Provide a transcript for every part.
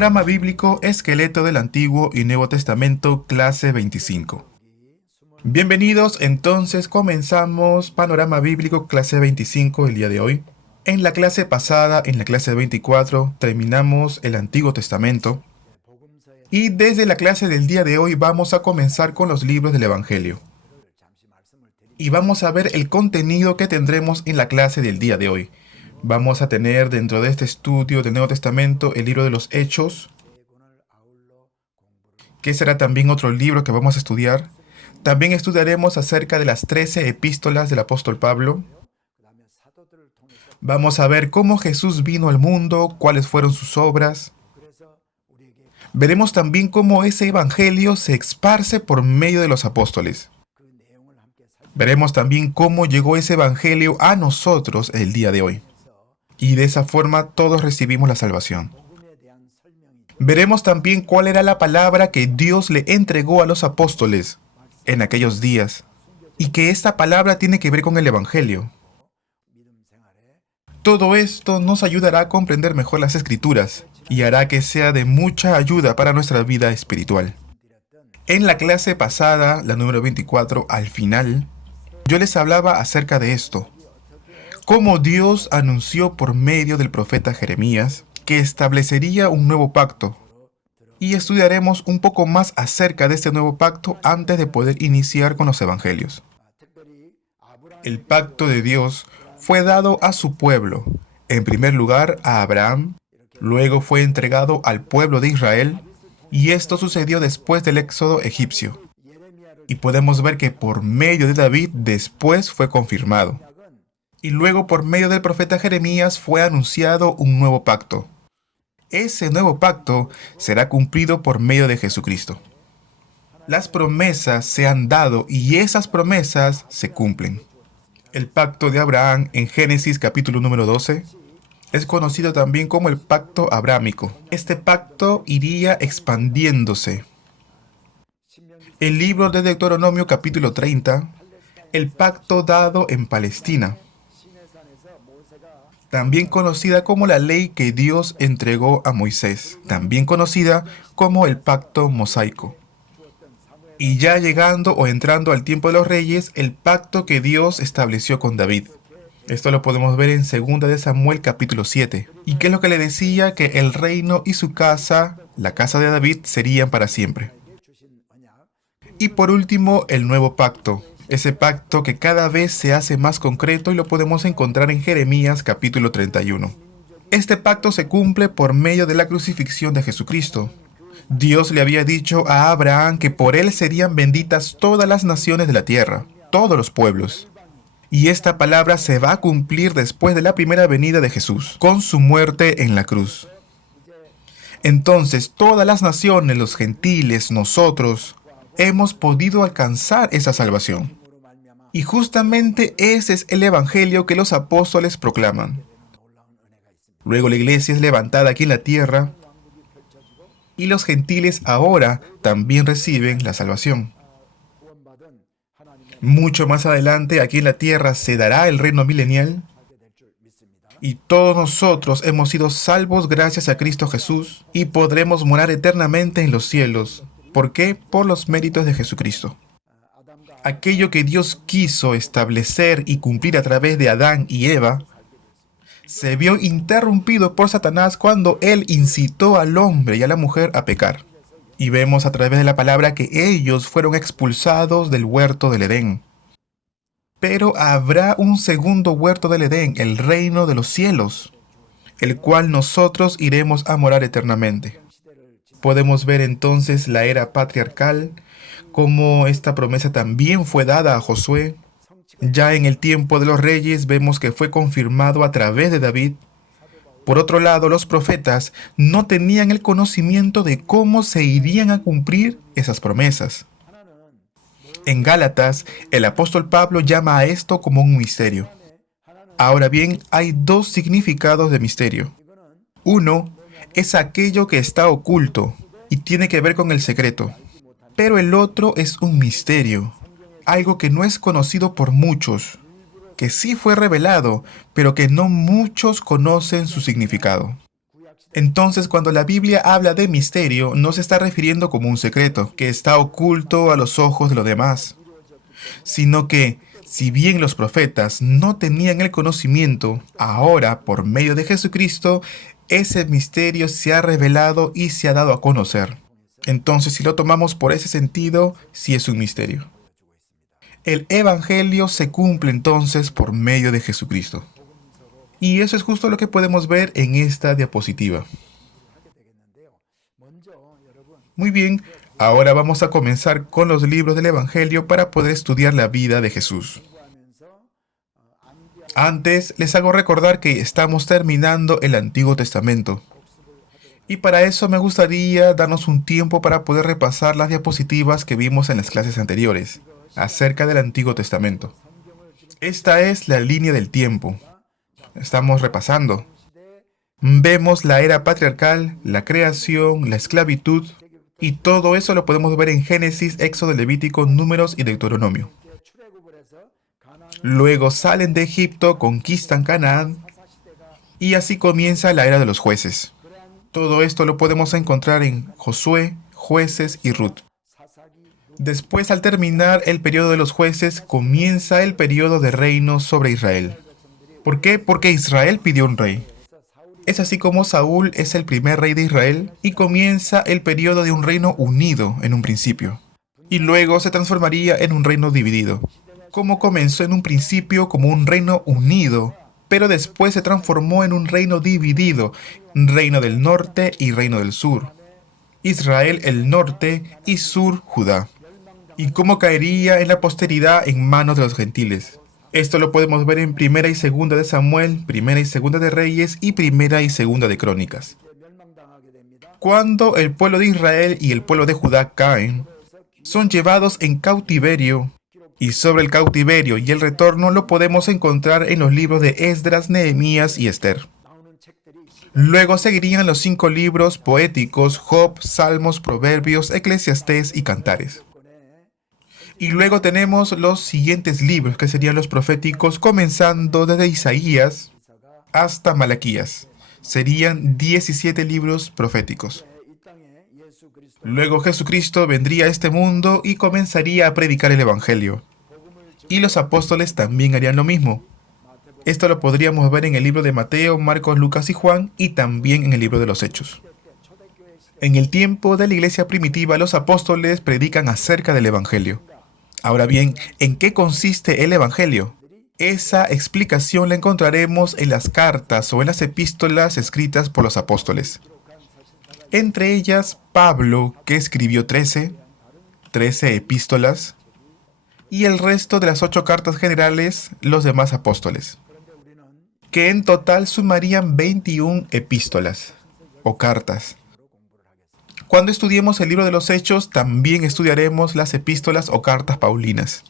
Panorama Bíblico, Esqueleto del Antiguo y Nuevo Testamento, clase 25. Bienvenidos, entonces comenzamos Panorama Bíblico, clase 25 el día de hoy. En la clase pasada, en la clase 24, terminamos el Antiguo Testamento. Y desde la clase del día de hoy vamos a comenzar con los libros del Evangelio. Y vamos a ver el contenido que tendremos en la clase del día de hoy. Vamos a tener dentro de este estudio del Nuevo Testamento el libro de los Hechos, que será también otro libro que vamos a estudiar. También estudiaremos acerca de las 13 epístolas del apóstol Pablo. Vamos a ver cómo Jesús vino al mundo, cuáles fueron sus obras. Veremos también cómo ese evangelio se esparce por medio de los apóstoles. Veremos también cómo llegó ese evangelio a nosotros el día de hoy. Y de esa forma todos recibimos la salvación. Veremos también cuál era la palabra que Dios le entregó a los apóstoles en aquellos días, y que esta palabra tiene que ver con el Evangelio. Todo esto nos ayudará a comprender mejor las Escrituras, y hará que sea de mucha ayuda para nuestra vida espiritual. En la clase pasada, la número 24, al final, yo les hablaba acerca de esto. Cómo Dios anunció por medio del profeta Jeremías que establecería un nuevo pacto. Y estudiaremos un poco más acerca de este nuevo pacto antes de poder iniciar con los evangelios. El pacto de Dios fue dado a su pueblo, en primer lugar a Abraham, luego fue entregado al pueblo de Israel, y esto sucedió después del éxodo egipcio. Y podemos ver que por medio de David después fue confirmado. Y luego por medio del profeta Jeremías fue anunciado un nuevo pacto. Ese nuevo pacto será cumplido por medio de Jesucristo. Las promesas se han dado y esas promesas se cumplen. El pacto de Abraham en Génesis capítulo número 12 es conocido también como el pacto abrámico. Este pacto iría expandiéndose. El libro de Deuteronomio capítulo 30, el pacto dado en Palestina, también conocida como la ley que Dios entregó a Moisés, también conocida como el pacto mosaico. Y ya llegando o entrando al tiempo de los reyes, el pacto que Dios estableció con David. Esto lo podemos ver en 2 de Samuel capítulo 7. ¿Y qué es lo que le decía? Que el reino y su casa, la casa de David, serían para siempre. Y por último, el nuevo pacto. Ese pacto que cada vez se hace más concreto y lo podemos encontrar en Jeremías capítulo 31. Este pacto se cumple por medio de la crucifixión de Jesucristo. Dios le había dicho a Abraham que por él serían benditas todas las naciones de la tierra, todos los pueblos. Y esta palabra se va a cumplir después de la primera venida de Jesús, con su muerte en la cruz. Entonces todas las naciones, los gentiles, nosotros, hemos podido alcanzar esa salvación. Y justamente ese es el evangelio que los apóstoles proclaman. Luego la iglesia es levantada aquí en la tierra y los gentiles ahora también reciben la salvación. Mucho más adelante aquí en la tierra se dará el reino milenial y todos nosotros hemos sido salvos gracias a Cristo Jesús y podremos morar eternamente en los cielos. ¿Por qué? Por los méritos de Jesucristo. Aquello que Dios quiso establecer y cumplir a través de Adán y Eva, se vio interrumpido por Satanás cuando él incitó al hombre y a la mujer a pecar. Y vemos a través de la palabra que ellos fueron expulsados del huerto del Edén. Pero habrá un segundo huerto del Edén, el reino de los cielos, el cual nosotros iremos a morar eternamente. Podemos ver entonces la era patriarcal, como esta promesa también fue dada a Josué. Ya en el tiempo de los reyes vemos que fue confirmado a través de David. Por otro lado, los profetas no tenían el conocimiento de cómo se irían a cumplir esas promesas. En Gálatas, el apóstol Pablo llama a esto como un misterio. Ahora bien, hay dos significados de misterio. Uno es aquello que está oculto y tiene que ver con el secreto. Pero el otro es un misterio, algo que no es conocido por muchos, que sí fue revelado, pero que no muchos conocen su significado. Entonces, cuando la Biblia habla de misterio, no se está refiriendo como un secreto, que está oculto a los ojos de los demás, sino que, si bien los profetas no tenían el conocimiento, ahora, por medio de Jesucristo, ese misterio se ha revelado y se ha dado a conocer. Entonces, si lo tomamos por ese sentido, sí es un misterio. El Evangelio se cumple entonces por medio de Jesucristo. Y eso es justo lo que podemos ver en esta diapositiva. Muy bien, ahora vamos a comenzar con los libros del Evangelio para poder estudiar la vida de Jesús. Antes, les hago recordar que estamos terminando el Antiguo Testamento. Y para eso me gustaría darnos un tiempo para poder repasar las diapositivas que vimos en las clases anteriores, acerca del Antiguo Testamento. Esta es la línea del tiempo. Estamos repasando. Vemos la era patriarcal, la creación, la esclavitud, y todo eso lo podemos ver en Génesis, Éxodo, Levítico, Números y Deuteronomio. Luego salen de Egipto, conquistan Canaán, y así comienza la era de los jueces. Todo esto lo podemos encontrar en Josué, Jueces y Ruth. Después, al terminar el periodo de los jueces, comienza el periodo de reino sobre Israel. ¿Por qué? Porque Israel pidió un rey. Es así como Saúl es el primer rey de Israel y comienza el periodo de un reino unido en un principio. Y luego se transformaría en un reino dividido. Como comenzó en un principio como un reino unido, pero después se transformó en un reino dividido, reino del norte y reino del sur. Israel el norte y sur Judá. Y cómo caería en la posteridad en manos de los gentiles. Esto lo podemos ver en Primera y Segunda de Samuel, Primera y Segunda de Reyes y Primera y Segunda de Crónicas. Cuando el pueblo de Israel y el pueblo de Judá caen, son llevados en cautiverio, y sobre el cautiverio y el retorno lo podemos encontrar en los libros de Esdras, Nehemías y Esther. Luego seguirían los 5 libros poéticos: Job, Salmos, Proverbios, Eclesiastés y Cantares. Y luego tenemos los siguientes libros, que serían los proféticos, comenzando desde Isaías hasta Malaquías. Serían 17 libros proféticos. Luego Jesucristo vendría a este mundo y comenzaría a predicar el Evangelio. Y los apóstoles también harían lo mismo. Esto lo podríamos ver en el libro de Mateo, Marcos, Lucas y Juan, y también en el libro de los Hechos. En el tiempo de la iglesia primitiva, los apóstoles predican acerca del Evangelio. Ahora bien, ¿en qué consiste el Evangelio? Esa explicación la encontraremos en las cartas o en las epístolas escritas por los apóstoles. Entre ellas, Pablo, que escribió 13 epístolas, y el resto de las 8 cartas generales, los demás apóstoles, que en total sumarían 21 epístolas o cartas. Cuando estudiemos el libro de los Hechos, también estudiaremos las epístolas o cartas paulinas.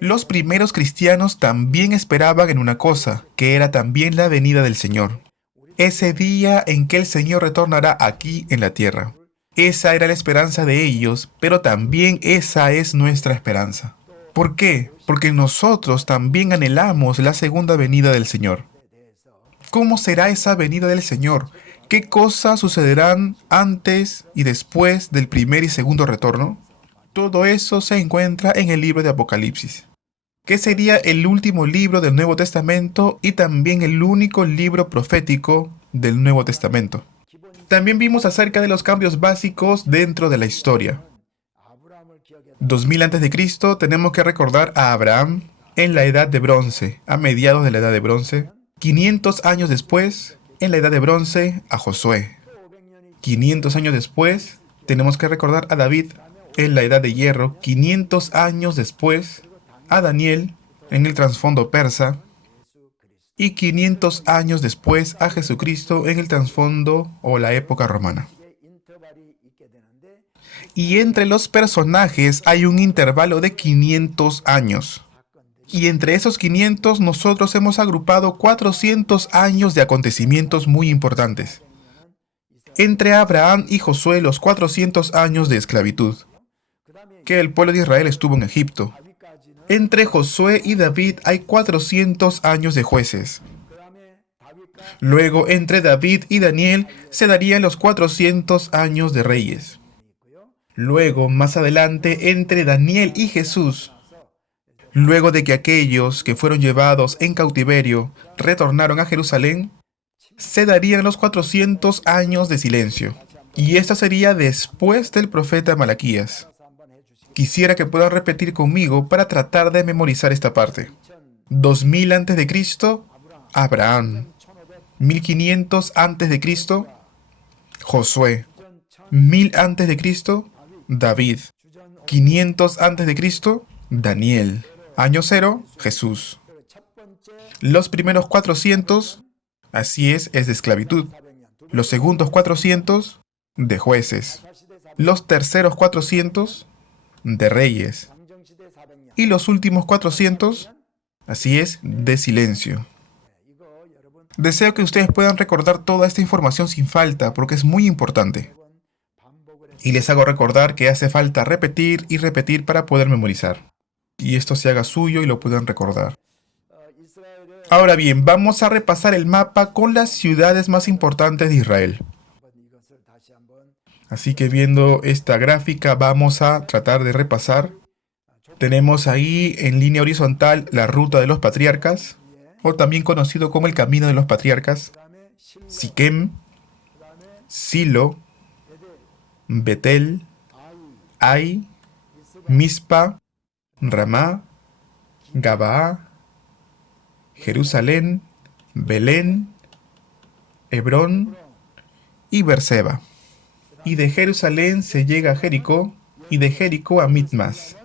Los primeros cristianos también esperaban en una cosa, que era también la venida del Señor. Ese día en que el Señor retornará aquí en la tierra. Esa era la esperanza de ellos, pero también esa es nuestra esperanza. ¿Por qué? Porque nosotros también anhelamos la segunda venida del Señor. ¿Cómo será esa venida del Señor? ¿Qué cosas sucederán antes y después del primer y segundo retorno? Todo eso se encuentra en el libro de Apocalipsis, que sería el último libro del Nuevo Testamento y también el único libro profético del Nuevo Testamento. También vimos acerca de los cambios básicos dentro de la historia. 2000 a.C. tenemos que recordar a Abraham en la edad de bronce, a mediados de la edad de bronce. 500 años después, en la edad de bronce, a Josué. 500 años después, tenemos que recordar a David en la edad de hierro. 500 años después, a Daniel en el trasfondo persa. Y 500 años después, a Jesucristo en el trasfondo o la época romana. Y entre los personajes hay un intervalo de 500 años. Y entre esos 500 nosotros hemos agrupado 400 años de acontecimientos muy importantes. Entre Abraham y Josué, los 400 años de esclavitud, que el pueblo de Israel estuvo en Egipto. Entre Josué y David hay 400 años de jueces. Luego, entre David y Daniel se darían los 400 años de reyes. Luego, más adelante, entre Daniel y Jesús, luego de que aquellos que fueron llevados en cautiverio retornaron a Jerusalén, se darían los 400 años de silencio. Y esto sería después del profeta Malaquías. Quisiera que puedan repetir conmigo para tratar de memorizar esta parte. 2000 antes de Cristo, Abraham. 1500 antes de Cristo, Josué. 1000 antes de Cristo, David. 500 antes de Cristo, Daniel. Año cero, Jesús. Los primeros 400, así es de esclavitud. Los segundos 400, de jueces. Los terceros 400, de reyes. Y los últimos 400, así es, de silencio. Deseo que ustedes puedan recordar toda esta información sin falta, porque es muy importante. Y les hago recordar que hace falta repetir y repetir para poder memorizar. Y esto se haga suyo y lo puedan recordar. Ahora bien, vamos a repasar el mapa con las ciudades más importantes de Israel. Así que viendo esta gráfica vamos a tratar de repasar. Tenemos ahí en línea horizontal la ruta de los patriarcas, o también conocido como el camino de los patriarcas. Siquem, Silo, Betel, Ai, Mispa, Ramá, Gabaa, Jerusalén, Belén, Hebrón y Berseba. Y de Jerusalén se llega a Jericó, y de Jericó a Mitmas.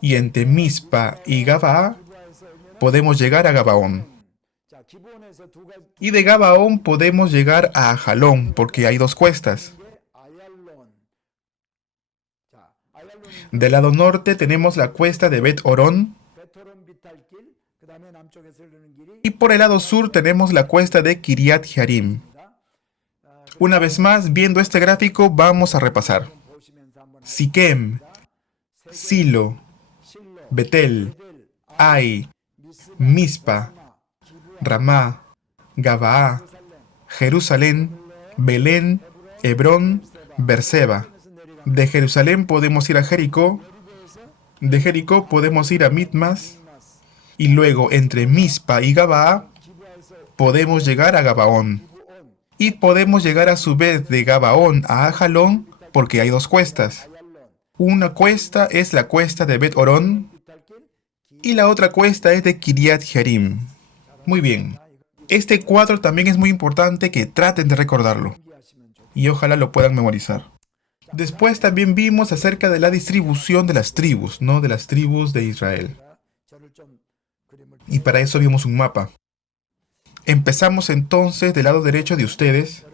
Y entre Mispa y Gabaa podemos llegar a Gabaón. Y de Gabaón podemos llegar a Ajalón, porque hay dos cuestas. Del lado norte tenemos la cuesta de Bet Orón. Y por el lado sur tenemos la cuesta de Kiriat Jearim. Una vez más, viendo este gráfico, vamos a repasar. Siquem, Silo, Betel, Ai, Mispa, Ramá, Gabaa, Jerusalén, Belén, Hebrón, Berseba. De Jerusalén podemos ir a Jericó, de Jericó podemos ir a Mitmas, y luego entre Mispa y Gabaa podemos llegar a Gabaón. Y podemos llegar a su vez de Gabaón a Ajalón porque hay dos cuestas. Una cuesta es la cuesta de Bet Orón y la otra cuesta es de Kiriat Jearim. Muy bien. Este cuadro también es muy importante que traten de recordarlo. Y ojalá lo puedan memorizar. Después también vimos acerca de la distribución de las tribus, ¿no? De las tribus de Israel. Y para eso vimos un mapa. Empezamos entonces del lado derecho de ustedes.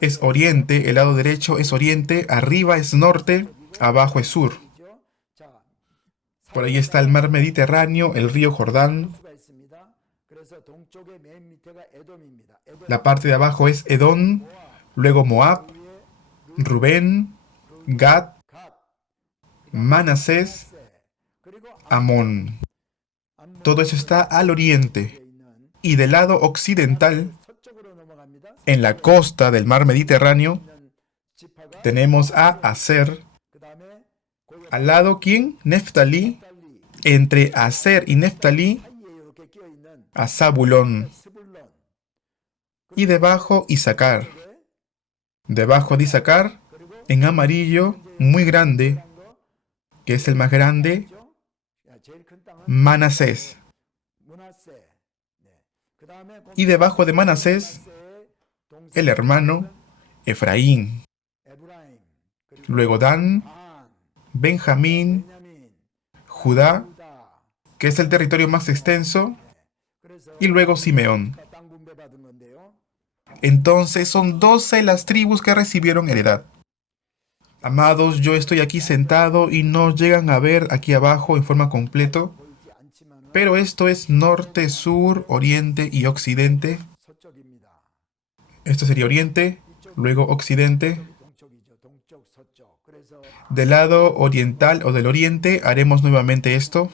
Es oriente, el lado derecho es oriente, arriba es norte, abajo es sur. Por ahí está el mar Mediterráneo, el río Jordán. La parte de abajo es Edom, luego Moab, Rubén, Gad, Manasés, Amón. Todo eso está al oriente. Y del lado occidental, en la costa del mar Mediterráneo, tenemos a Aser. Al lado, ¿quién? Neftalí. Entre Aser y Neftalí, a Zabulón. Y debajo, Isaacar. Debajo de Isaacar, en amarillo, muy grande, que es el más grande, Manasés. Y debajo de Manasés, el hermano Efraín. Luego Dan, Benjamín, Judá, que es el territorio más extenso, y luego Simeón. Entonces son 12 las tribus que recibieron heredad. Amados, yo estoy aquí sentado y no llegan a ver aquí abajo en forma completa, pero esto es norte, sur, oriente y occidente. Esto sería oriente, luego occidente. Del lado oriental o del oriente haremos nuevamente esto.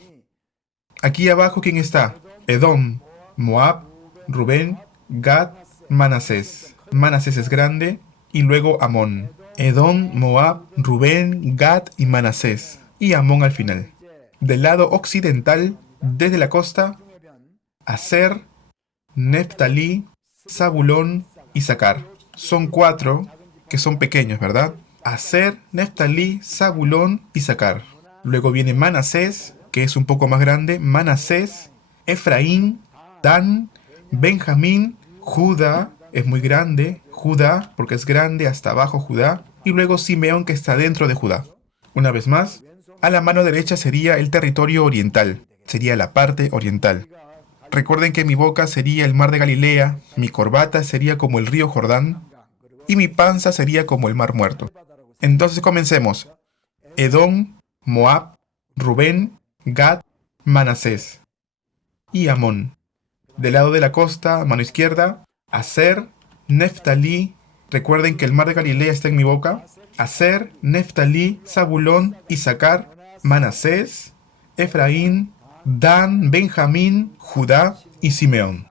Aquí abajo, ¿quién está? Edom. Moab, Rubén, Gad, Manasés. Manasés es grande. Y luego Amón. Edom, Moab, Rubén, Gad y Manasés. Y Amón al final. Del lado occidental, desde la costa, Aser, Neftalí, Zabulón y Sacar. Son cuatro que son pequeños, ¿verdad? Aser, Neftalí, Zabulón y Sacar. Luego viene Manasés, que es un poco más grande. Manasés, Efraín, Dan, Benjamín, Judá, es muy grande. Judá, porque es grande hasta abajo Judá. Y luego Simeón, que está dentro de Judá. Una vez más, a la mano derecha sería el territorio oriental. Sería la parte oriental. Recuerden que mi boca sería el mar de Galilea, mi corbata sería como el río Jordán y mi panza sería como el mar muerto. Entonces comencemos. Edom, Moab, Rubén, Gad, Manasés y Amón. Del lado de la costa, mano izquierda, Aser, Neftalí. Recuerden que el mar de Galilea está en mi boca. Aser, Neftalí, Zabulón, Issacar, Manasés, Efraín, Dan, Benjamín, Judá y Simeón.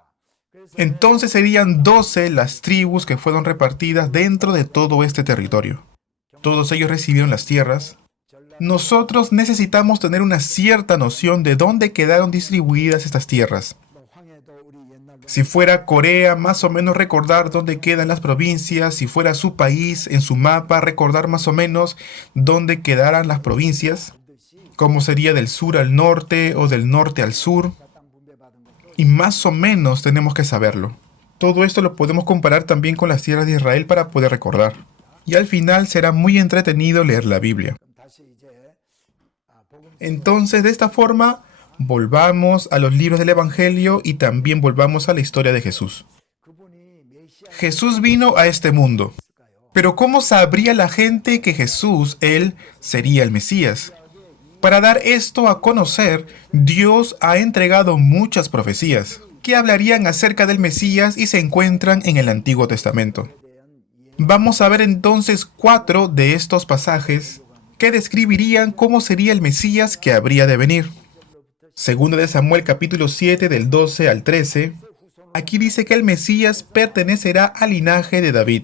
Entonces serían 12 las tribus que fueron repartidas dentro de todo este territorio. Todos ellos recibieron las tierras. Nosotros necesitamos tener una cierta noción de dónde quedaron distribuidas estas tierras. Si fuera Corea, más o menos recordar dónde quedan las provincias. Si fuera su país, en su mapa, recordar más o menos dónde quedaran las provincias. Cómo sería del sur al norte o del norte al sur. Y más o menos tenemos que saberlo. Todo esto lo podemos comparar también con las tierras de Israel para poder recordar. Y al final será muy entretenido leer la Biblia. Entonces, de esta forma, volvamos a los libros del Evangelio y también volvamos a la historia de Jesús. Jesús vino a este mundo. Pero ¿cómo sabría la gente que Jesús, Él, sería el Mesías? Para dar esto a conocer, Dios ha entregado muchas profecías que hablarían acerca del Mesías y se encuentran en el Antiguo Testamento. Vamos a ver entonces 4 de estos pasajes que describirían cómo sería el Mesías que habría de venir. Segundo de Samuel capítulo 7 del 12 al 13, aquí dice que el Mesías pertenecerá al linaje de David.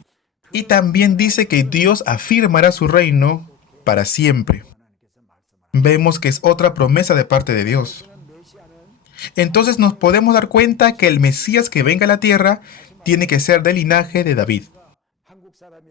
Y también dice que Dios afirmará su reino para siempre. Vemos que es otra promesa de parte de Dios. Entonces nos podemos dar cuenta que el Mesías que venga a la tierra tiene que ser del linaje de David.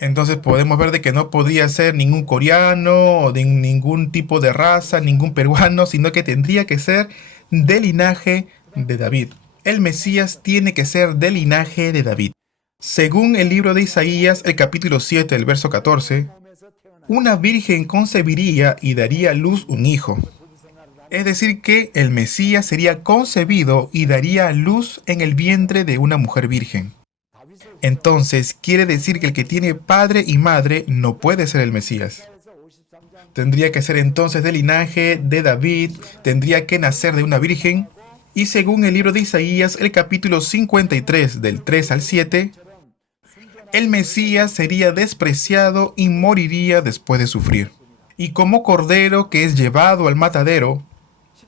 Entonces podemos ver de que no podría ser ningún coreano o de ningún tipo de raza, ningún peruano, sino que tendría que ser del linaje de David. El Mesías tiene que ser del linaje de David. Según el libro de Isaías, el capítulo 7, el verso 14, una virgen concebiría y daría a luz un hijo. Es decir, que el Mesías sería concebido y daría a luz en el vientre de una mujer virgen. Entonces, quiere decir que el que tiene padre y madre no puede ser el Mesías. Tendría que ser entonces del linaje de David, tendría que nacer de una virgen, y según el libro de Isaías, el capítulo 53, del 3 al 7, el Mesías sería despreciado y moriría después de sufrir. Y como cordero que es llevado al matadero,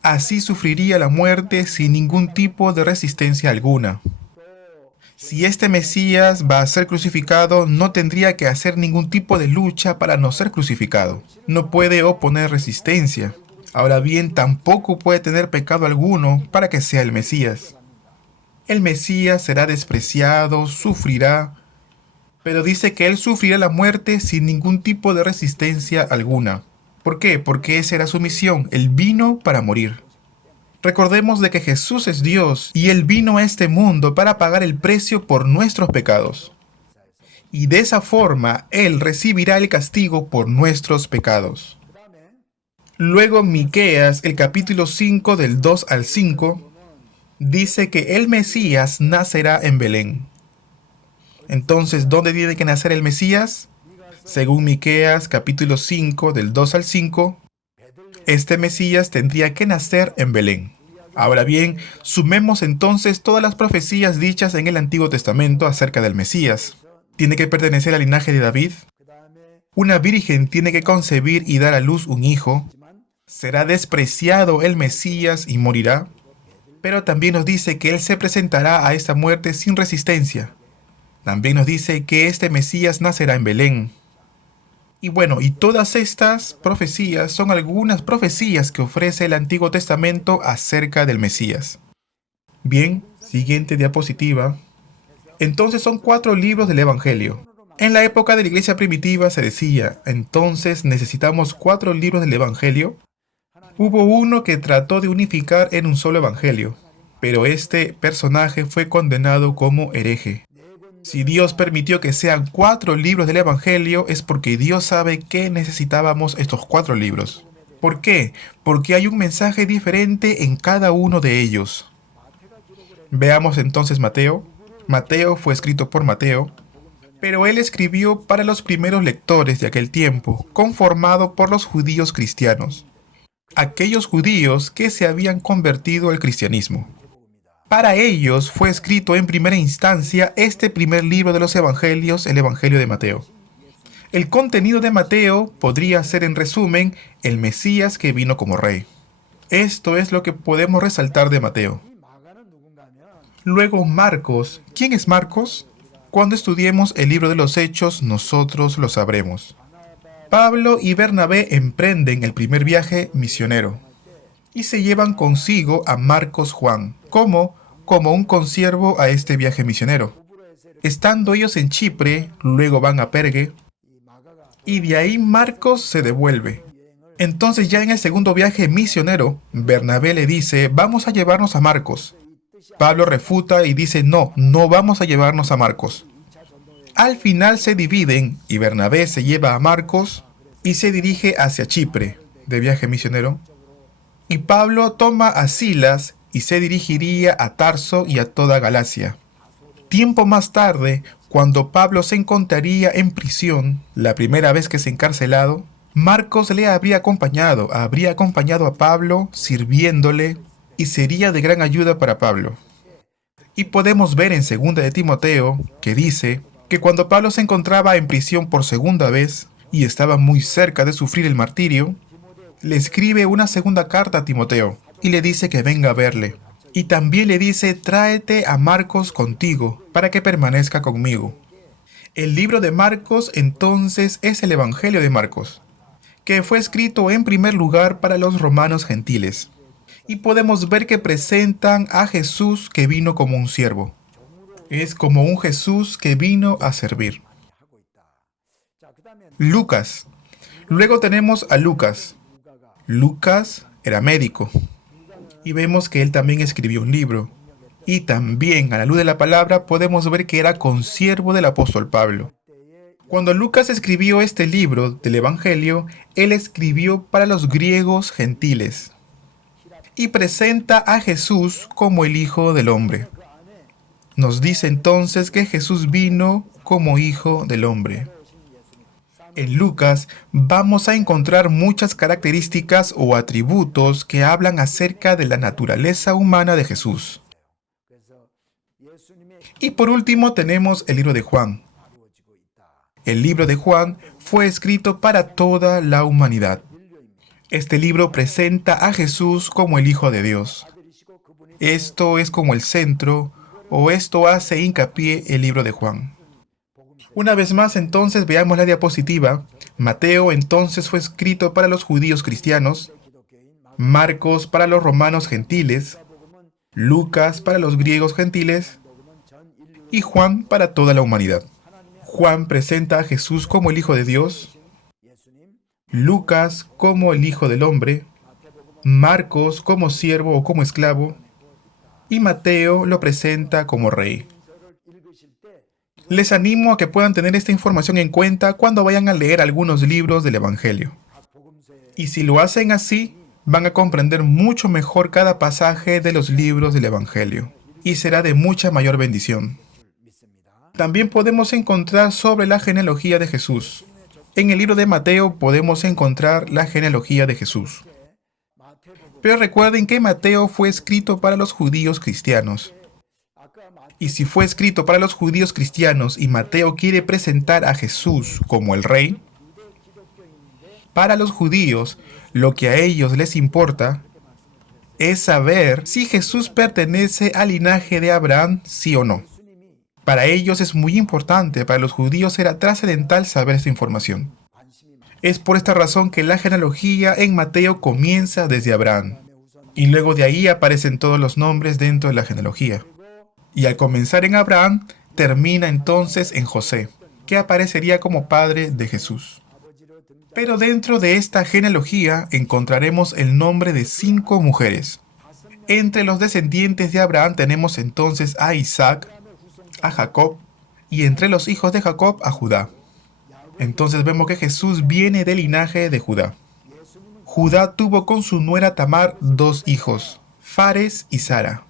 así sufriría la muerte sin ningún tipo de resistencia alguna. Si este Mesías va a ser crucificado, no tendría que hacer ningún tipo de lucha para no ser crucificado. No puede oponer resistencia. Ahora bien, tampoco puede tener pecado alguno para que sea el Mesías. El Mesías será despreciado, sufrirá, pero dice que él sufrirá la muerte sin ningún tipo de resistencia alguna. ¿Por qué? Porque esa era su misión. Él vino para morir. Recordemos de que Jesús es Dios y Él vino a este mundo para pagar el precio por nuestros pecados. Y de esa forma Él recibirá el castigo por nuestros pecados. Luego Miqueas, el capítulo 5 del 2 al 5, dice que el Mesías nacerá en Belén. Entonces, ¿dónde tiene que nacer el Mesías? Según Miqueas capítulo 5 del 2 al 5, este Mesías tendría que nacer en Belén. Ahora bien, sumemos entonces todas las profecías dichas en el Antiguo Testamento acerca del Mesías. Tiene que pertenecer al linaje de David. Una virgen tiene que concebir y dar a luz un hijo. Será despreciado el Mesías y morirá. Pero también nos dice que Él se presentará a esta muerte sin resistencia. También nos dice que este Mesías nacerá en Belén. Y bueno, y todas estas profecías son algunas profecías que ofrece el Antiguo Testamento acerca del Mesías. Bien, siguiente diapositiva. Entonces son 4 libros del Evangelio. En la época de la iglesia primitiva se decía, entonces necesitamos 4 libros del Evangelio. Hubo uno que trató de unificar en un solo Evangelio, pero este personaje fue condenado como hereje. Si Dios permitió que sean 4 libros del Evangelio, es porque Dios sabe que necesitábamos estos 4 libros. ¿Por qué? Porque hay un mensaje diferente en cada uno de ellos. Veamos entonces Mateo. Mateo fue escrito por Mateo, pero él escribió para los primeros lectores de aquel tiempo, conformado por los judíos cristianos, aquellos judíos que se habían convertido al cristianismo. Para ellos fue escrito en primera instancia este primer libro de los Evangelios, el Evangelio de Mateo. El contenido de Mateo podría ser en resumen el Mesías que vino como rey. Esto es lo que podemos resaltar de Mateo. Luego Marcos. ¿Quién es Marcos? Cuando estudiemos el libro de los Hechos, nosotros lo sabremos. Pablo y Bernabé emprenden el primer viaje misionero y se llevan consigo a Marcos Juan, como un consiervo a este viaje misionero. Estando ellos en Chipre, luego van a Pergue, y de ahí Marcos se devuelve. Entonces ya en el segundo viaje misionero, Bernabé le dice, vamos a llevarnos a Marcos. Pablo refuta y dice, no vamos a llevarnos a Marcos. Al final se dividen y Bernabé se lleva a Marcos y se dirige hacia Chipre, de viaje misionero. Y Pablo toma a Silas y se dirigiría a Tarso y a toda Galacia. Tiempo más tarde, cuando Pablo se encontraría en prisión, la primera vez que se encarcelado, Marcos le habría acompañado a Pablo, sirviéndole, y sería de gran ayuda para Pablo. Y podemos ver en 2 de Timoteo, que dice que cuando Pablo se encontraba en prisión por segunda vez, y estaba muy cerca de sufrir el martirio, le escribe una segunda carta a Timoteo, y le dice que venga a verle. Y también le dice, tráete a Marcos contigo, para que permanezca conmigo. El libro de Marcos entonces es el Evangelio de Marcos, que fue escrito en primer lugar para los romanos gentiles. Y podemos ver que presentan a Jesús que vino como un siervo. Es como un Jesús que vino a servir. Lucas. Luego tenemos a Lucas. Lucas era médico. Y vemos que él también escribió un libro. Y también, a la luz de la palabra, podemos ver que era consiervo del apóstol Pablo. Cuando Lucas escribió este libro del Evangelio, él escribió para los griegos gentiles. Y presenta a Jesús como el Hijo del Hombre. Nos dice entonces que Jesús vino como Hijo del Hombre. En Lucas vamos a encontrar muchas características o atributos que hablan acerca de la naturaleza humana de Jesús. Y por último tenemos el libro de Juan. El libro de Juan fue escrito para toda la humanidad. Este libro presenta a Jesús como el Hijo de Dios. Esto es como el centro, o esto hace hincapié el libro de Juan. Una vez más, entonces, veamos la diapositiva. Mateo entonces fue escrito para los judíos cristianos, Marcos para los romanos gentiles, Lucas para los griegos gentiles y Juan para toda la humanidad. Juan presenta a Jesús como el Hijo de Dios, Lucas como el Hijo del Hombre, Marcos como siervo o como esclavo, y Mateo lo presenta como rey. Les animo a que puedan tener esta información en cuenta cuando vayan a leer algunos libros del Evangelio. Y si lo hacen así, van a comprender mucho mejor cada pasaje de los libros del Evangelio, y será de mucha mayor bendición. También podemos encontrar sobre la genealogía de Jesús. En el libro de Mateo podemos encontrar la genealogía de Jesús. Pero recuerden que Mateo fue escrito para los judíos cristianos. Y si fue escrito para los judíos cristianos y Mateo quiere presentar a Jesús como el rey, para los judíos lo que a ellos les importa es saber si Jesús pertenece al linaje de Abraham, sí o no. Para ellos es muy importante, para los judíos era trascendental saber esta información. Es por esta razón que la genealogía en Mateo comienza desde Abraham, y luego de ahí aparecen todos los nombres dentro de la genealogía. Y al comenzar en Abraham, termina entonces en José, que aparecería como padre de Jesús. Pero dentro de esta genealogía encontraremos el nombre de 5 mujeres. Entre los descendientes de Abraham tenemos entonces a Isaac, a Jacob, y entre los hijos de Jacob a Judá. Entonces vemos que Jesús viene del linaje de Judá. Judá tuvo con su nuera Tamar 2 hijos, Fares y Sara.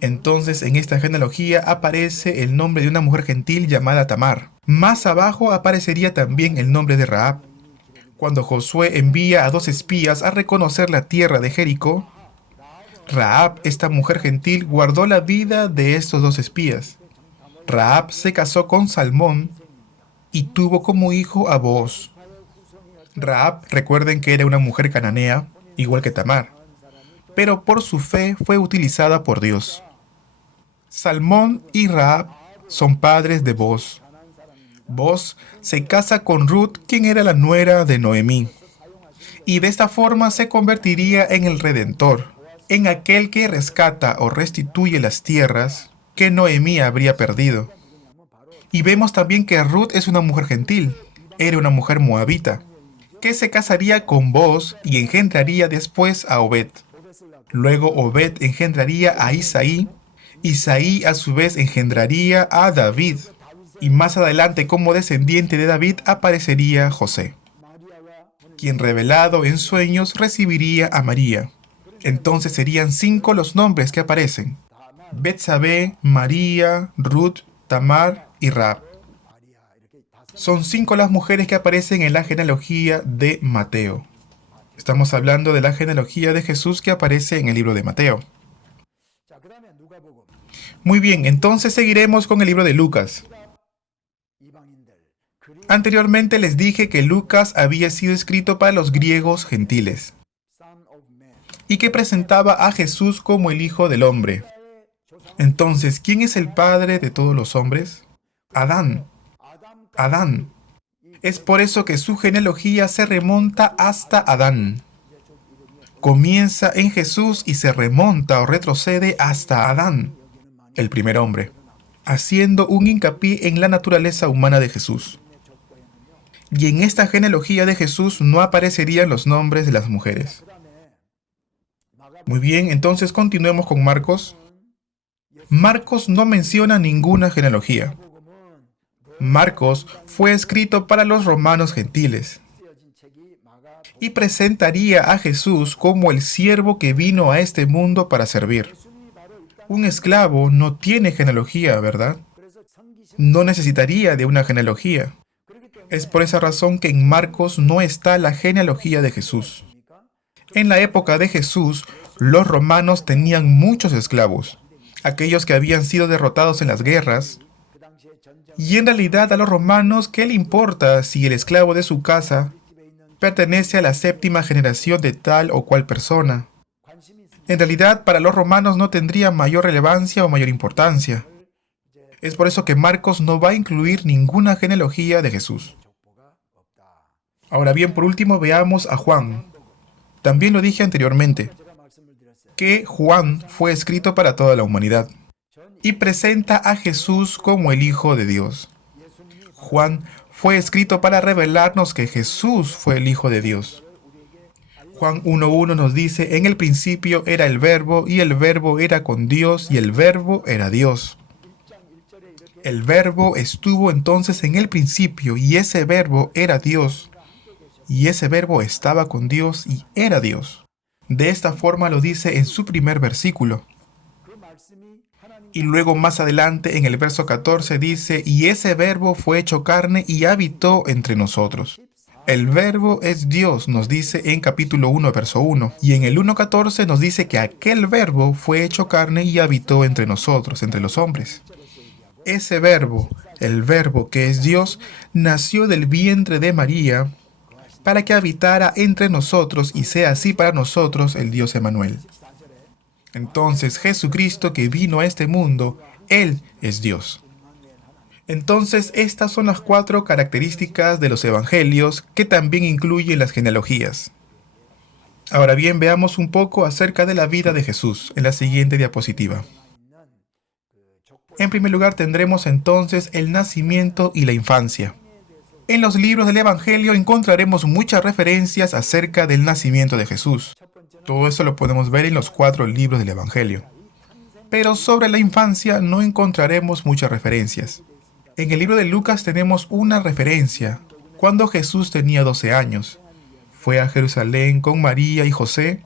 Entonces en esta genealogía aparece el nombre de una mujer gentil llamada Tamar. Más abajo aparecería también el nombre de Rahab. Cuando Josué envía a 2 espías a reconocer la tierra de Jericó, Rahab, esta mujer gentil, guardó la vida de estos 2 espías. Rahab se casó con Salmón y tuvo como hijo a Booz. Rahab, recuerden que era una mujer cananea, igual que Tamar, pero por su fe fue utilizada por Dios. Salmón y Rahab son padres de Booz. Booz se casa con Ruth, quien era la nuera de Noemí, y de esta forma se convertiría en el Redentor, en aquel que rescata o restituye las tierras que Noemí habría perdido. Y vemos también que Ruth es una mujer gentil, era una mujer moabita, que se casaría con Booz y engendraría después a Obed. Luego Obed engendraría a Isaí, Isaí a su vez engendraría a David, y más adelante como descendiente de David aparecería José, quien revelado en sueños recibiría a María. Entonces serían 5 los nombres que aparecen: Betsabé, María, Ruth, Tamar y Rahab. Son 5 las mujeres que aparecen en la genealogía de Mateo. Estamos hablando de la genealogía de Jesús que aparece en el libro de Mateo. Muy bien, entonces seguiremos con el libro de Lucas. Anteriormente les dije que Lucas había sido escrito para los griegos gentiles y que presentaba a Jesús como el Hijo del Hombre. Entonces, ¿quién es el padre de todos los hombres? Adán. Adán. Es por eso que su genealogía se remonta hasta Adán. Comienza en Jesús y se remonta o retrocede hasta Adán, el primer hombre, haciendo un hincapié en la naturaleza humana de Jesús. Y en esta genealogía de Jesús no aparecerían los nombres de las mujeres. Muy bien, entonces continuemos con Marcos. Marcos no menciona ninguna genealogía. Marcos fue escrito para los romanos gentiles y presentaría a Jesús como el siervo que vino a este mundo para servir. Un esclavo no tiene genealogía, ¿verdad? No necesitaría de una genealogía. Es por esa razón que en Marcos no está la genealogía de Jesús. En la época de Jesús, los romanos tenían muchos esclavos, aquellos que habían sido derrotados en las guerras. Y en realidad a los romanos, ¿qué le importa si el esclavo de su casa pertenece a la 7ª generación de tal o cual persona? En realidad, para los romanos no tendría mayor relevancia o mayor importancia. Es por eso que Marcos no va a incluir ninguna genealogía de Jesús. Ahora bien, por último veamos a Juan. También lo dije anteriormente, que Juan fue escrito para toda la humanidad y presenta a Jesús como el Hijo de Dios. Juan fue escrito para revelarnos que Jesús fue el Hijo de Dios. Juan 1:1 nos dice: en el principio era el Verbo, y el Verbo era con Dios, y el Verbo era Dios. El Verbo estuvo entonces en el principio, y ese Verbo era Dios, y ese Verbo estaba con Dios y era Dios. De esta forma lo dice en su primer versículo. Y luego más adelante en el verso 14 dice: y ese Verbo fue hecho carne y habitó entre nosotros. El Verbo es Dios, nos dice en capítulo 1, verso 1. Y en el 1:14 nos dice que aquel Verbo fue hecho carne y habitó entre nosotros, entre los hombres. Ese Verbo, el Verbo que es Dios, nació del vientre de María para que habitara entre nosotros y sea así para nosotros el Dios Emmanuel. Entonces Jesucristo que vino a este mundo, Él es Dios. Entonces estas son las 4 características de los evangelios que también incluyen las genealogías. Ahora bien, veamos un poco acerca de la vida de Jesús en la siguiente diapositiva. En primer lugar tendremos entonces el nacimiento y la infancia. En los libros del Evangelio encontraremos muchas referencias acerca del nacimiento de Jesús. Todo eso lo podemos ver en los 4 libros del Evangelio. Pero sobre la infancia no encontraremos muchas referencias. En el libro de Lucas tenemos una referencia, cuando Jesús tenía 12 años. Fue a Jerusalén con María y José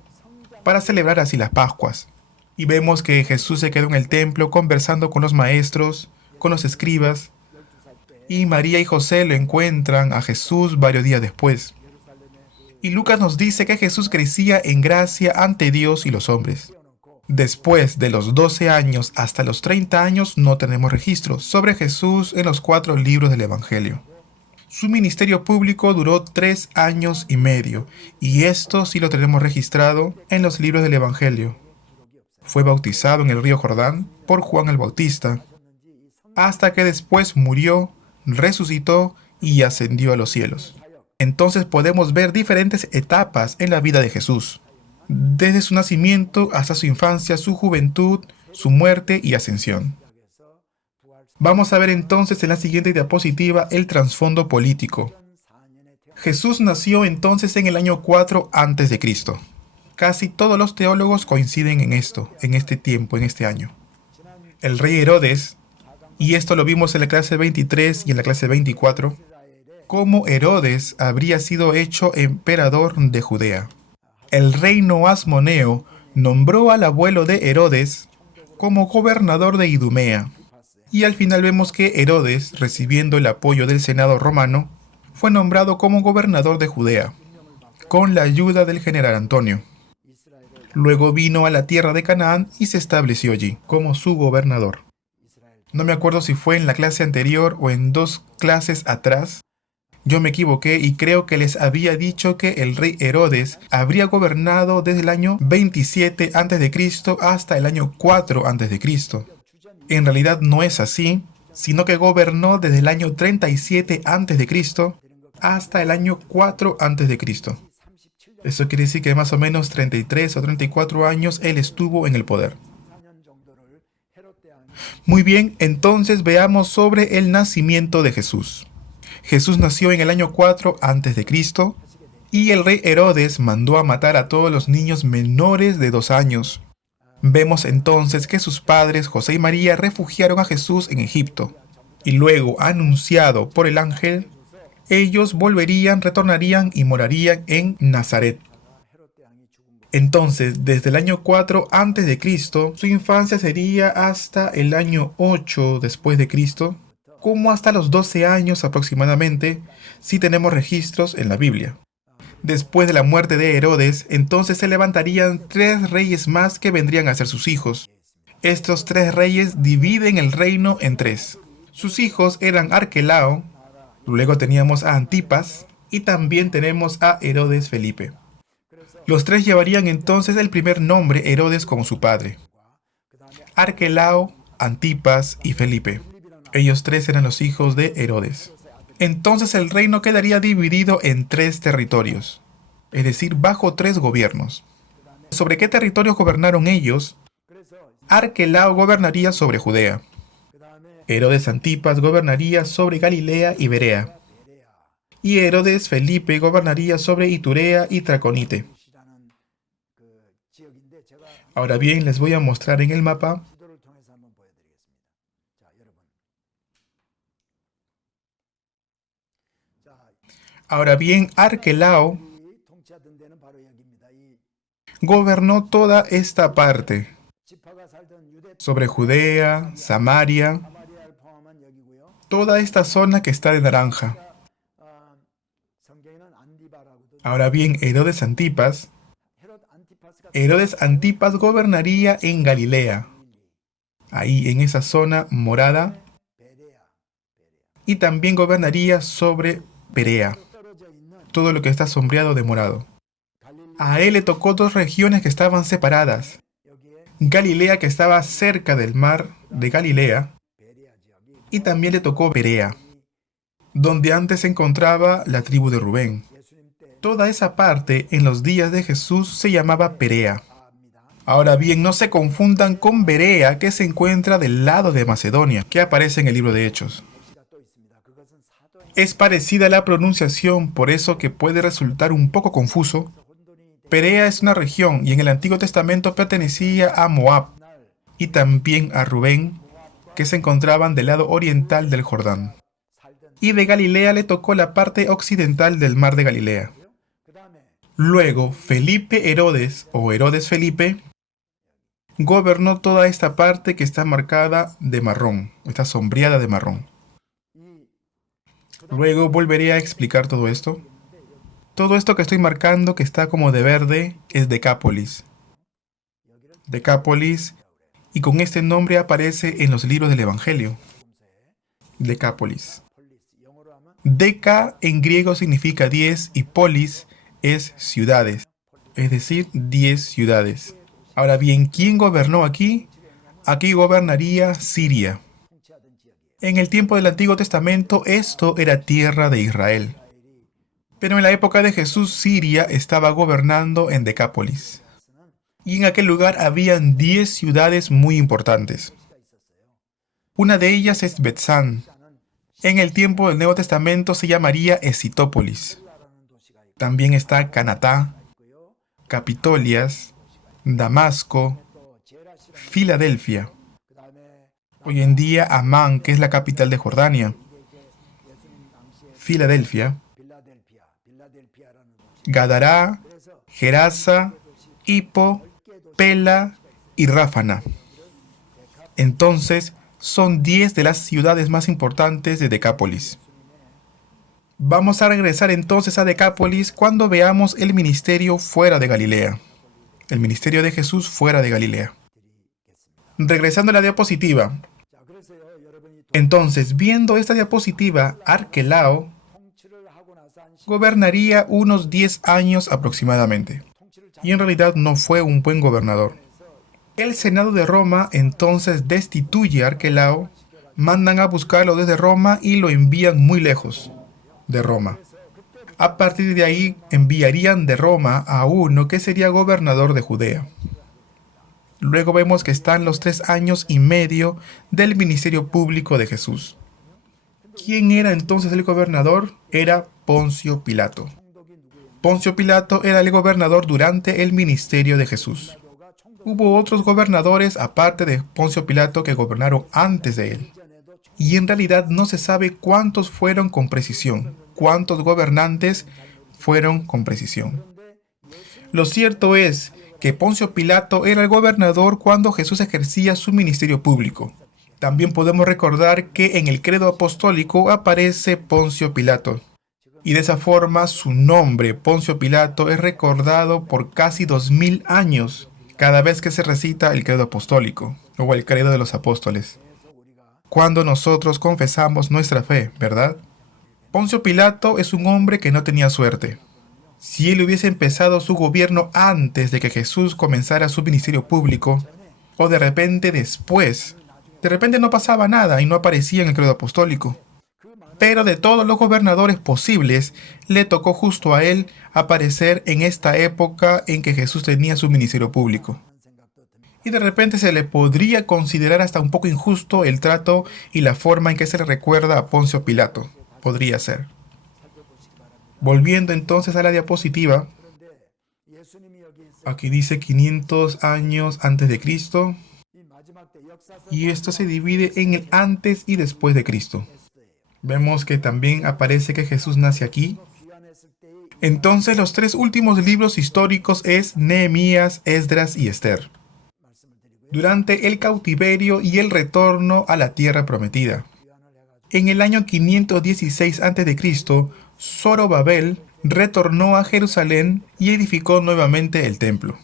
para celebrar así las Pascuas. Y vemos que Jesús se quedó en el templo conversando con los maestros, con los escribas, y María y José lo encuentran a Jesús varios días después. Y Lucas nos dice que Jesús crecía en gracia ante Dios y los hombres. Después de los 12 años hasta los 30 años no tenemos registros sobre Jesús en los 4 libros del Evangelio. Su ministerio público duró 3 años y medio, y esto sí lo tenemos registrado en los libros del Evangelio. Fue bautizado en el río Jordán por Juan el Bautista, hasta que después murió, resucitó y ascendió a los cielos. Entonces podemos ver diferentes etapas en la vida de Jesús, desde su nacimiento hasta su infancia, su juventud, su muerte y ascensión. Vamos a ver entonces en la siguiente diapositiva el trasfondo político. Jesús nació entonces en el año 4 a.C. Casi todos los teólogos coinciden en esto, en este tiempo, en este año. El rey Herodes, y esto lo vimos en la clase 23 y en la clase 24, cómo Herodes habría sido hecho emperador de Judea. El reino Asmoneo nombró al abuelo de Herodes como gobernador de Idumea. Y al final vemos que Herodes, recibiendo el apoyo del Senado romano, fue nombrado como gobernador de Judea, con la ayuda del general Antonio. Luego vino a la tierra de Canaán y se estableció allí, como su gobernador. No me acuerdo si fue en la clase anterior o en 2 clases atrás. Yo me equivoqué y creo que les había dicho que el rey Herodes habría gobernado desde el año 27 a.C. hasta el año 4 a.C. En realidad no es así, sino que gobernó desde el año 37 a.C. hasta el año 4 a.C. Eso quiere decir que más o menos 33 o 34 años él estuvo en el poder. Muy bien, entonces veamos sobre el nacimiento de Jesús. Jesús nació en el año 4 a.C. y el rey Herodes mandó a matar a todos los niños menores de 2 años. Vemos entonces que sus padres, José y María, refugiaron a Jesús en Egipto. Y luego, anunciado por el ángel, ellos retornarían y morarían en Nazaret. Entonces, desde el año 4 a.C., su infancia sería hasta el año 8 después de Cristo, como hasta los 12 años aproximadamente, si tenemos registros en la Biblia. Después de la muerte de Herodes, entonces se levantarían 3 reyes más que vendrían a ser sus hijos. Estos 3 reyes dividen el reino en 3. Sus hijos eran Arquelao, luego teníamos a Antipas y también tenemos a Herodes Felipe. Los 3 llevarían entonces el primer nombre Herodes como su padre. Arquelao, Antipas y Felipe. Ellos 3 eran los hijos de Herodes. Entonces el reino quedaría dividido en 3 territorios, es decir, bajo 3 gobiernos. ¿Sobre qué territorios gobernaron ellos? Arquelao gobernaría sobre Judea. Herodes Antipas gobernaría sobre Galilea y Berea. Y Herodes Felipe gobernaría sobre Iturea y Traconite. Ahora bien, les voy a mostrar en el mapa Arquelao gobernó toda esta parte, sobre Judea, Samaria, toda esta zona que está de naranja. Ahora bien, Herodes Antipas gobernaría en Galilea, ahí en esa zona morada, y también gobernaría sobre Perea, todo lo que está sombreado de morado. A él le tocó 2 regiones que estaban separadas. Galilea, que estaba cerca del mar de Galilea, y también le tocó Perea, donde antes se encontraba la tribu de Rubén. Toda esa parte en los días de Jesús se llamaba Perea. Ahora bien, no se confundan con Berea, que se encuentra del lado de Macedonia, que aparece en el libro de Hechos. Es parecida la pronunciación, por eso que puede resultar un poco confuso. Perea es una región y en el Antiguo Testamento pertenecía a Moab y también a Rubén, que se encontraban del lado oriental del Jordán. Y de Galilea le tocó la parte occidental del mar de Galilea. Luego, Felipe Herodes, o Herodes Felipe, gobernó toda esta parte que está marcada de marrón, está sombreada de marrón. Luego volveré a explicar todo esto. Todo esto que estoy marcando, que está como de verde, es Decápolis. Decápolis, y con este nombre aparece en los libros del Evangelio. Decápolis. Deca en griego significa 10 y polis es ciudades, es decir, 10 ciudades. Ahora bien, ¿quién gobernó aquí? Aquí gobernaría Siria. En el tiempo del Antiguo Testamento esto era tierra de Israel. Pero en la época de Jesús Siria estaba gobernando en Decápolis. Y en aquel lugar habían 10 ciudades muy importantes. Una de ellas es Betzán. En el tiempo del Nuevo Testamento se llamaría Escitópolis. También está Canatá, Capitolias, Damasco, Filadelfia. Hoy en día Amán, que es la capital de Jordania. Filadelfia, Gadará, Gerasa, Hippo, Pela y Ráfana. Entonces, son 10 de las ciudades más importantes de Decápolis. Vamos a regresar entonces a Decápolis cuando veamos el ministerio fuera de Galilea. El ministerio de Jesús fuera de Galilea. Regresando a la diapositiva. Entonces, viendo esta diapositiva, Arquelao gobernaría unos 10 años aproximadamente. Y en realidad no fue un buen gobernador. El Senado de Roma entonces destituye a Arquelao, mandan a buscarlo desde Roma y lo envían muy lejos de Roma. A partir de ahí enviarían de Roma a uno que sería gobernador de Judea. Luego vemos que están los 3 años y medio del ministerio público de Jesús. ¿Quién era entonces el gobernador? Era Poncio Pilato. Poncio Pilato era el gobernador durante el ministerio de Jesús. Hubo otros gobernadores aparte de Poncio Pilato que gobernaron antes de él. Y en realidad no se sabe cuántos fueron con precisión, cuántos gobernantes fueron con precisión. Lo cierto es que Poncio Pilato era el gobernador cuando Jesús ejercía su ministerio público. También podemos recordar que en el credo apostólico aparece Poncio Pilato. Y de esa forma su nombre, Poncio Pilato, es recordado por casi 2000 años cada vez que se recita el credo apostólico o el credo de los apóstoles. Cuando nosotros confesamos nuestra fe, ¿verdad? Poncio Pilato es un hombre que no tenía suerte. Si él hubiese empezado su gobierno antes de que Jesús comenzara su ministerio público, o de repente después, de repente no pasaba nada y no aparecía en el credo apostólico. Pero de todos los gobernadores posibles, le tocó justo a él aparecer en esta época en que Jesús tenía su ministerio público. Y de repente se le podría considerar hasta un poco injusto el trato y la forma en que se le recuerda a Poncio Pilato. Podría ser. Volviendo entonces a la diapositiva, aquí dice 500 años antes de Cristo, y esto se divide en el antes y después de Cristo. Vemos que también aparece que Jesús nace aquí. Entonces los 3 últimos libros históricos es Nehemías, Esdras y Esther. Durante el cautiverio y el retorno a la tierra prometida. En el año 516 a.C., Zorobabel retornó a Jerusalén y edificó nuevamente el templo.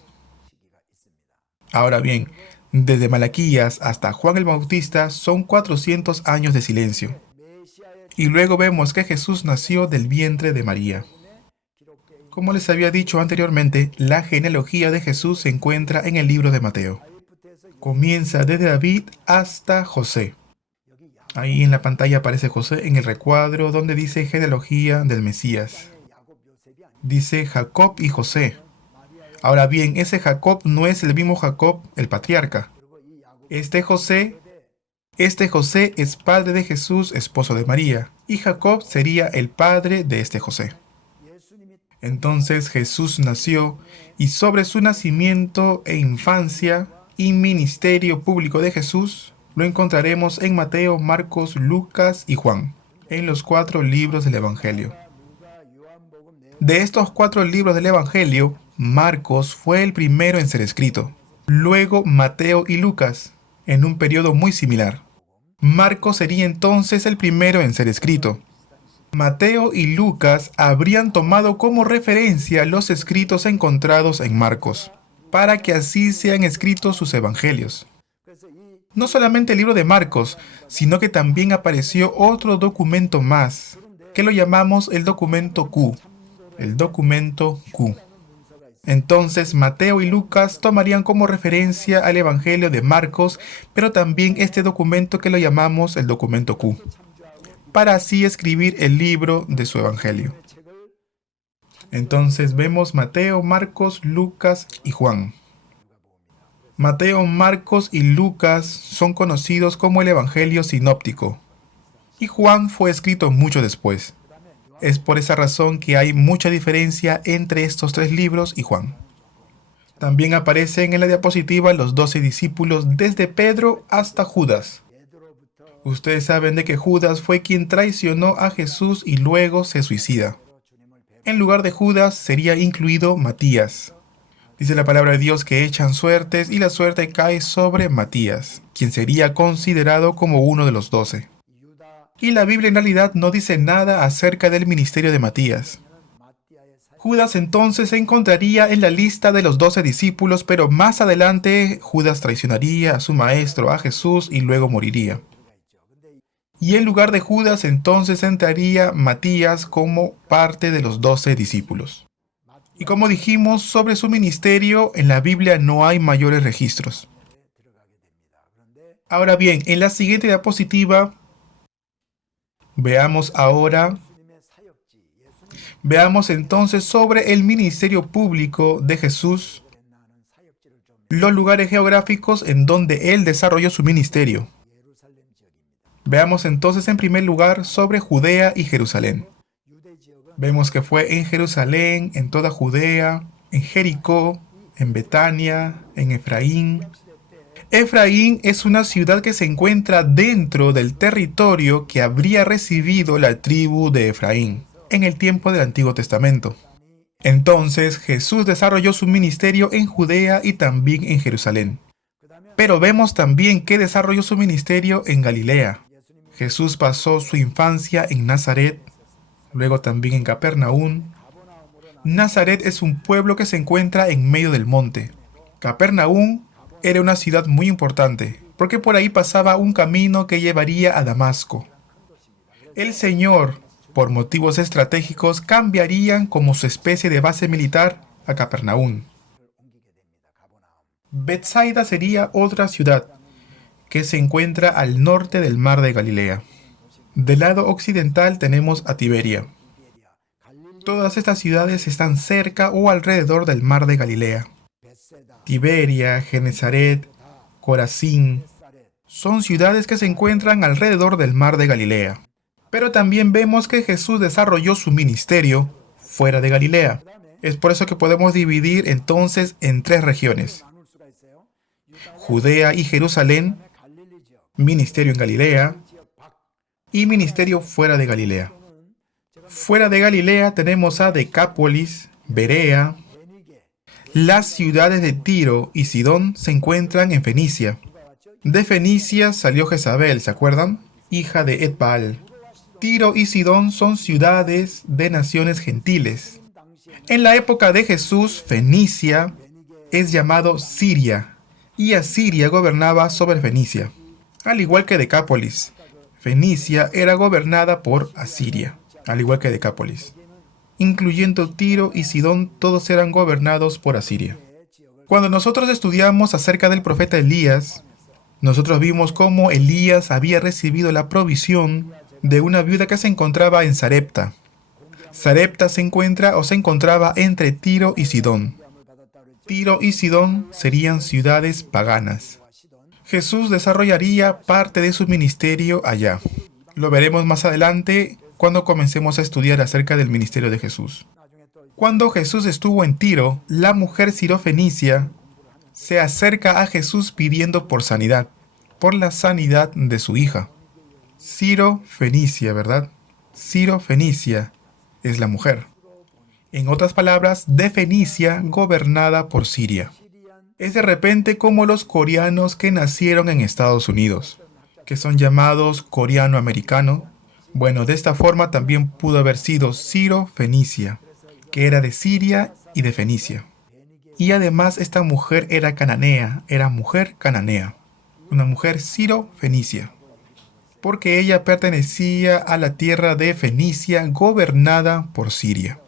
Ahora bien, desde Malaquías hasta Juan el Bautista son 400 años de silencio. Y luego vemos que Jesús nació del vientre de María. Como les había dicho anteriormente, la genealogía de Jesús se encuentra en el libro de Mateo. Comienza desde David hasta José. Ahí en la pantalla aparece José en el recuadro donde dice genealogía del Mesías. Dice Jacob y José. Ahora bien, ese Jacob no es el mismo Jacob, el patriarca. Este José es padre de Jesús, esposo de María, y Jacob sería el padre de este José. Entonces Jesús nació, y sobre su nacimiento e infancia y ministerio público de Jesús, lo encontraremos en Mateo, Marcos, Lucas y Juan, en los 4 libros del Evangelio. De estos 4 libros del Evangelio, Marcos fue el primero en ser escrito. Luego Mateo y Lucas, en un periodo muy similar. Marcos sería entonces el primero en ser escrito. Mateo y Lucas habrían tomado como referencia los escritos encontrados en Marcos, para que así sean escritos sus evangelios. No solamente el libro de Marcos, sino que también apareció otro documento más, que lo llamamos el documento Q. El documento Q. Entonces Mateo y Lucas tomarían como referencia al Evangelio de Marcos, pero también este documento que lo llamamos el documento Q, para así escribir el libro de su Evangelio. Entonces vemos Mateo, Marcos, Lucas y Juan. Mateo, Marcos y Lucas son conocidos como el Evangelio sinóptico, y Juan fue escrito mucho después. Es por esa razón que hay mucha diferencia entre estos 3 libros y Juan. También aparecen en la diapositiva los 12 discípulos desde Pedro hasta Judas. Ustedes saben de que Judas fue quien traicionó a Jesús y luego se suicida. En lugar de Judas sería incluido Matías. Dice la palabra de Dios que echan suertes y la suerte cae sobre Matías, quien sería considerado como uno de los 12. Y la Biblia en realidad no dice nada acerca del ministerio de Matías. Judas entonces se encontraría en la lista de los 12 discípulos, pero más adelante Judas traicionaría a su maestro, a Jesús, y luego moriría. Y en lugar de Judas entonces entraría Matías como parte de los 12 discípulos. Y como dijimos, sobre su ministerio en la Biblia no hay mayores registros. Ahora bien, en la siguiente diapositiva veamos entonces sobre el ministerio público de Jesús, los lugares geográficos en donde él desarrolló su ministerio. Veamos entonces en primer lugar sobre Judea y Jerusalén. Vemos que fue en Jerusalén, en toda Judea, en Jericó, en Betania, en Efraín. Efraín es una ciudad que se encuentra dentro del territorio que habría recibido la tribu de Efraín en el tiempo del Antiguo Testamento. Entonces Jesús desarrolló su ministerio en Judea y también en Jerusalén. Pero vemos también que desarrolló su ministerio en Galilea. Jesús pasó su infancia en Nazaret, luego también en Capernaum. Nazaret es un pueblo que se encuentra en medio del monte. Capernaum era una ciudad muy importante, porque por ahí pasaba un camino que llevaría a Damasco. El Señor, por motivos estratégicos, cambiarían como su especie de base militar a Capernaum. Betsaida sería otra ciudad que se encuentra al norte del mar de Galilea. Del lado occidental tenemos a Tiberia. Todas estas ciudades están cerca o alrededor del mar de Galilea. Tiberia, Genesaret, Corazín, son ciudades que se encuentran alrededor del mar de Galilea. Pero también vemos que Jesús desarrolló su ministerio fuera de Galilea. Es por eso que podemos dividir entonces en 3 regiones. Judea y Jerusalén, ministerio en Galilea y ministerio fuera de Galilea. Fuera de Galilea tenemos a Decápolis, Berea. Las ciudades de Tiro y Sidón se encuentran en Fenicia. De Fenicia salió Jezabel, ¿se acuerdan? Hija de Etbaal. Tiro y Sidón son ciudades de naciones gentiles. En la época de Jesús, Fenicia es llamado Siria, y Asiria gobernaba sobre Fenicia. Al igual que Decápolis, Fenicia era gobernada por Asiria, al igual que Decápolis. Incluyendo Tiro y Sidón, todos eran gobernados por Asiria. Cuando nosotros estudiamos acerca del profeta Elías, nosotros vimos cómo Elías había recibido la provisión de una viuda que se encontraba en Sarepta. Sarepta se encontraba entre Tiro y Sidón. Tiro y Sidón serían ciudades paganas. Jesús desarrollaría parte de su ministerio allá. Lo veremos más adelante cuando comencemos a estudiar acerca del ministerio de Jesús. Cuando Jesús estuvo en Tiro, la mujer sirofenicia se acerca a Jesús pidiendo por sanidad, por la sanidad de su hija. Sirofenicia, ¿verdad? Sirofenicia es la mujer. En otras palabras, de Fenicia gobernada por Siria. Es de repente como los coreanos que nacieron en Estados Unidos, que son llamados coreano-americano. Bueno, de esta forma también pudo haber sido Sirofenicia, que era de Siria y de Fenicia. Y además esta mujer era cananea, era mujer cananea, una mujer sirofenicia, porque ella pertenecía a la tierra de Fenicia gobernada por Siria.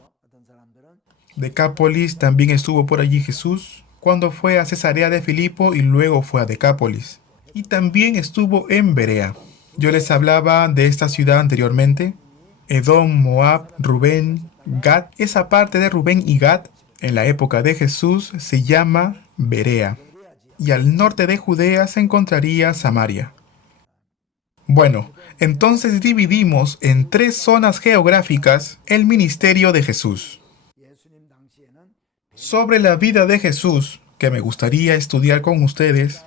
Decápolis también estuvo por allí Jesús cuando fue a Cesarea de Filipo y luego fue a Decápolis. Y también estuvo en Berea. Yo les hablaba de esta ciudad anteriormente. Edom, Moab, Rubén, Gad. Esa parte de Rubén y Gad en la época de Jesús se llama Berea. Y al norte de Judea se encontraría Samaria. Bueno, entonces dividimos en 3 zonas geográficas el ministerio de Jesús. Sobre la vida de Jesús, que me gustaría estudiar con ustedes,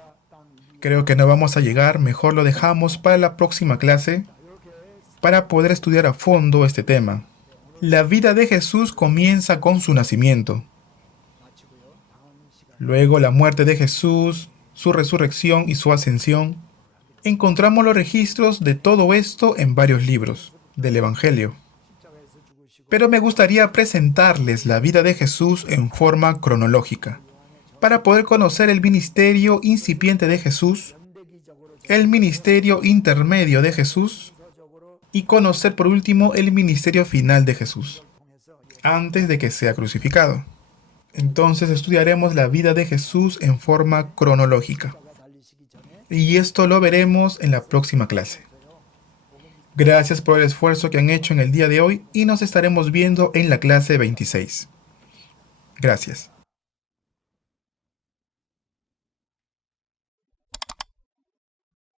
creo que no vamos a llegar, mejor lo dejamos para la próxima clase, para poder estudiar a fondo este tema. La vida de Jesús comienza con su nacimiento. Luego la muerte de Jesús, su resurrección y su ascensión. Encontramos los registros de todo esto en varios libros del Evangelio. Pero me gustaría presentarles la vida de Jesús en forma cronológica, para poder conocer el ministerio incipiente de Jesús, el ministerio intermedio de Jesús, y conocer por último el ministerio final de Jesús, antes de que sea crucificado. Entonces estudiaremos la vida de Jesús en forma cronológica. Y esto lo veremos en la próxima clase. Gracias por el esfuerzo que han hecho en el día de hoy y nos estaremos viendo en la clase 26. Gracias.